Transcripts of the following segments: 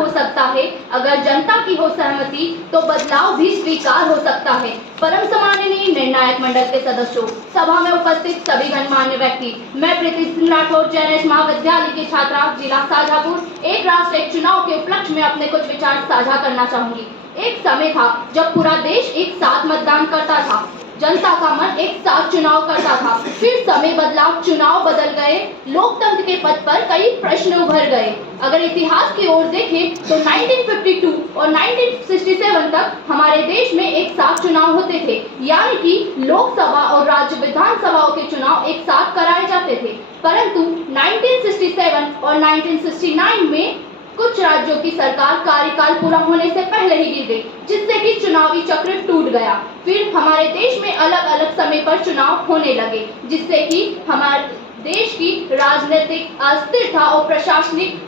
हो सकता है, अगर जनता की हो सहमति तो बदलाव भी स्वीकार हो सकता है। परम सम्माननीय निर्णायक मंडल के सदस्यों, सभा में उपस्थित सभी गणमान्य व्यक्ति, मैं प्रीति सिंह राठौर जैन महाविद्यालय की छात्रा जिला शाजापुर एक राष्ट्र एक चुनाव के उपलक्ष्य में अपने कुछ विचार साझा करना चाहूंगी। एक समय था जब पूरा देश एक साथ मतदान करता था, जनता का मन एक साथ चुनाव करता था। फिर समय बदला, चुनाव बदल गए, लोकतंत्र के पथ पर कई प्रश्न उभर गए। अगर इतिहास की ओर देखें तो 1952 और 1967 तक हमारे देश में एक साथ चुनाव होते थे, यानी कि लोकसभा और राज्य विधानसभाओं के चुनाव एक साथ कराए जाते थे। परंतु 1967 और 1969 में कुछ राज्यों की सरकार कार्यकाल पूरा होने से पहले ही गिर गई, जिससे कि चुनावी चक्र टूट गया। फिर हमारे देश में अलग अलग समय पर चुनाव होने लगे, जिससे कि हमारे देश की राजनीतिक अस्थिरता और प्रशासनिक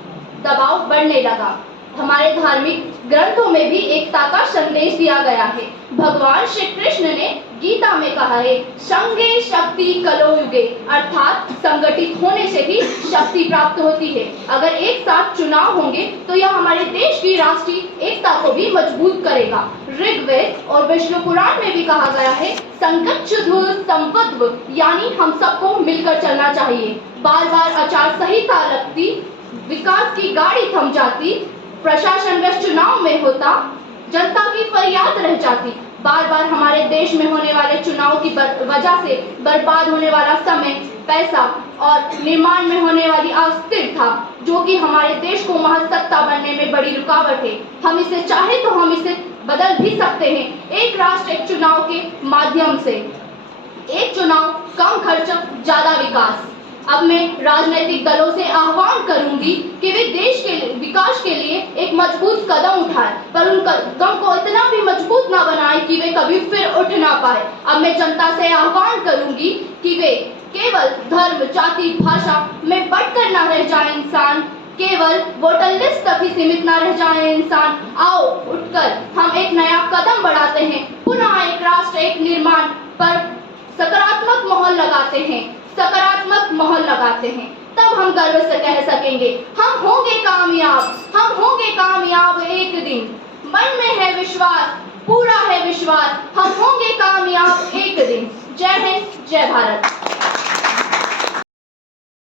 दबाव बढ़ने लगा। हमारे धार्मिक ग्रंथों में भी एकता का संदेश दिया गया है। भगवान श्री कृष्ण ने गीता में कहा है, संगे शक्ति कलो युगे, अर्थात संगठित होने से ही शक्ति प्राप्त होती है। अगर एक साथ चुनाव होंगे तो यह हमारे देश की राष्ट्रीय एकता को भी मजबूत करेगा। ऋग्वेद और विष्णु पुराण में भी कहा गया है, संगच्छध्व संपद्व, यानी हम सबको मिलकर चलना चाहिए। बार बार आचार संहिता लगती, विकास की गाड़ी थम जाती, प्रशासन व्यस्त चुनाव में होता, जनता की फरियाद रह जाती। बार बार हमारे देश में होने वाले चुनाव की वजह से बर्बाद होने वाला समय, पैसा और निर्माण में होने वाली अस्थिरता, जो कि हमारे देश को महासत्ता बनने में बड़ी रुकावट है। हम इसे चाहे तो हम इसे बदल भी सकते हैं, एक राष्ट्र एक चुनाव के माध्यम से। एक चुनाव, कम खर्च, ज्यादा विकास। अब मैं राजनीतिक दलों से आह्वान करूंगी कि वे देश के विकास के लिए एक मजबूत कदम उठाएं, पर उन कदम को इतना भी मजबूत ना बनाएं कि वे कभी फिर उठ ना पाए। अब मैं जनता से आह्वान करूंगी कि वे केवल धर्म, जाति, भाषा में बंटकर ना रह जाए इंसान, केवल वोटर लिस्ट तक ही सीमित ना रह जाए इंसान। आओ उठकर हम एक नया कदम बढ़ाते हैं, पुनः एक राष्ट्र एक निर्माण पर सकारात्मक मोहर लगाते हैं, सकारात्मक मोहर लगाते हैं। तब हम गर्व से कह सकेंगे, हम होंगे कामयाब, हम होंगे कामयाब एक दिन। मन में है विश्वास, पूरा है विश्वास, हम होंगे कामयाब एक दिन। जय हिंद, जय भारत।